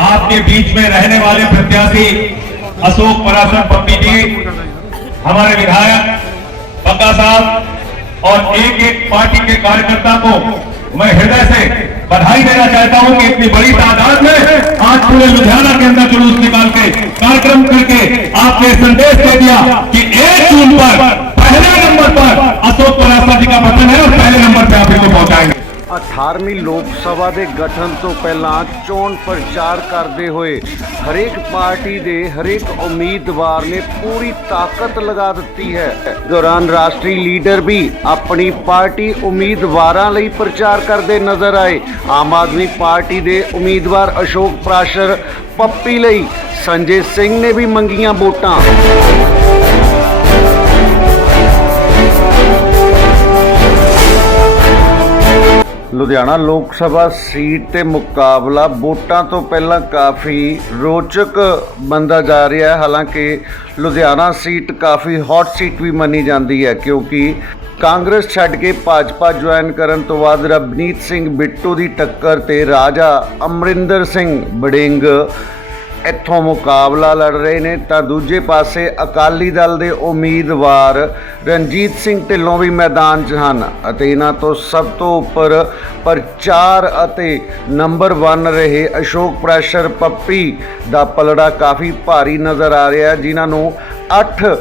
आपके बीच में रहने वाले प्रत्याशी अशोक पराशर पप्पी जी, हमारे विधायक पक्का साहब और एक एक पार्टी के कार्यकर्ता को मैं हृदय से बधाई देना चाहता हूँ कि इतनी बड़ी तादाद में आज पूरे लुधियाना के अंदर जुलूस निकाल के कार्यक्रम करके आपने संदेश दे दिया। 18ਵੀਂ ਲੋਕ ਸਭਾ ਦੇ ਗਠਨ ਤੋਂ ਪਹਿਲਾਂ ਚੋਣ ਪ੍ਰਚਾਰ ਕਰਦੇ ਹੋਏ ਹਰੇਕ ਪਾਰਟੀ ਦੇ ਹਰੇਕ ਉਮੀਦਵਾਰ ਨੇ ਪੂਰੀ ਤਾਕਤ ਲਗਾ ਦਿੱਤੀ ਹੈ। ਦੌਰਾਨ ਰਾਸ਼ਟਰੀ ਲੀਡਰ ਵੀ ਆਪਣੀ ਪਾਰਟੀ ਉਮੀਦਵਾਰਾਂ ਲਈ ਪ੍ਰਚਾਰ ਕਰਦੇ ਨਜ਼ਰ ਆਏ। ਆਮ ਆਦਮੀ ਪਾਰਟੀ ਦੇ ਉਮੀਦਵਾਰ ਅਸ਼ੋਕ ਪ੍ਰਾਸ਼ਰ, ਪੱਪੀ ਲਈ ਸੰਜੇ ਸਿੰਘ ਨੇ ਵੀ ਮੰਗੀਆਂ ਵੋਟਾਂ। ਲੁਧਿਆਣਾ ਲੋਕ ਸਭਾ ਸੀਟ ਤੇ ਮੁਕਾਬਲਾ ਵੋਟਾਂ ਤੋਂ ਪਹਿਲਾਂ ਕਾਫੀ ਰੋਚਕ ਬੰਦਾ ਜਾ ਰਿਹਾ ਹੈ। ਹਾਲਾਂਕਿ ਲੁਧਿਆਣਾ ਸੀਟ ਕਾਫੀ ਹੌਟ ਸੀਟ ਵੀ ਮੰਨੀ ਜਾਂਦੀ ਹੈ ਕਿਉਂਕਿ ਕਾਂਗਰਸ ਛੱਡ ਕੇ ਭਾਜਪਾ ਜੁਆਇਨ ਕਰਨ ਤੋਂ ਬਾਅਦ ਰਬਨੀਤ ਸਿੰਘ ਬਿੱਟੂ ਦੀ ਟੱਕਰ ਤੇ ਰਾਜਾ ਅਮਰਿੰਦਰ ਸਿੰਘ ਬੜਿੰਗ ਇੱਥੋਂ ਮੁਕਾਬਲਾ ਲੜ ਰਹੇ ਨੇ, ਤਾਂ ਦੂਜੇ ਪਾਸੇ ਅਕਾਲੀ ਦਲ ਦੇ ਉਮੀਦਵਾਰ ਰਣਜੀਤ ਸਿੰਘ ਢਿੱਲੋਂ ਵੀ ਮੈਦਾਨ 'ਚ ਹਨ ਅਤੇ ਇਹਨਾਂ ਤੋਂ ਸਭ ਤੋਂ ਉੱਪਰ ਪ੍ਰਚਾਰ ਅਤੇ ਨੰਬਰ 1 ਰਹੇ ਅਸ਼ੋਕ ਪ੍ਰੈਸ਼ਰ ਪੱਪੀ ਦਾ ਪਲੜਾ ਕਾਫੀ ਭਾਰੀ ਨਜ਼ਰ ਆ ਰਿਹਾ ਜਿਨ੍ਹਾਂ ਨੂੰ 8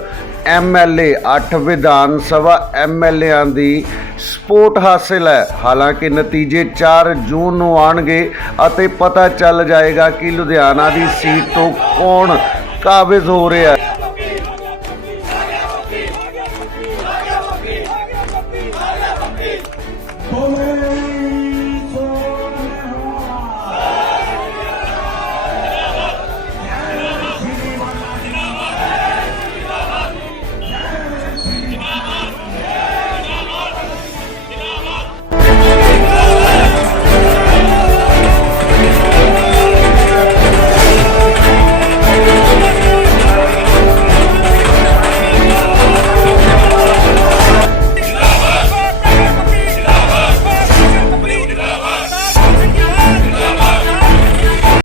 ਐਮਐਲਏ 8 ਵਿਧਾਨ ਸਭਾ ਐਮਐਲਏਆਂ ਦੀ ਸਪੋਰਟ ਹਾਸਲ ਹੈ। ਹਾਲਾਂਕਿ ਨਤੀਜੇ 4 ਜੂਨ ਨੂੰ ਆਣਗੇ ਅਤੇ ਪਤਾ ਚੱਲ ਜਾਏਗਾ ਕਿ ਲੁਧਿਆਣਾ ਦੀ ਸੀਟ ਤੋਂ ਕੌਣ ਕਾਬਜ਼ ਹੋ ਰਿਹਾ ਹੈ।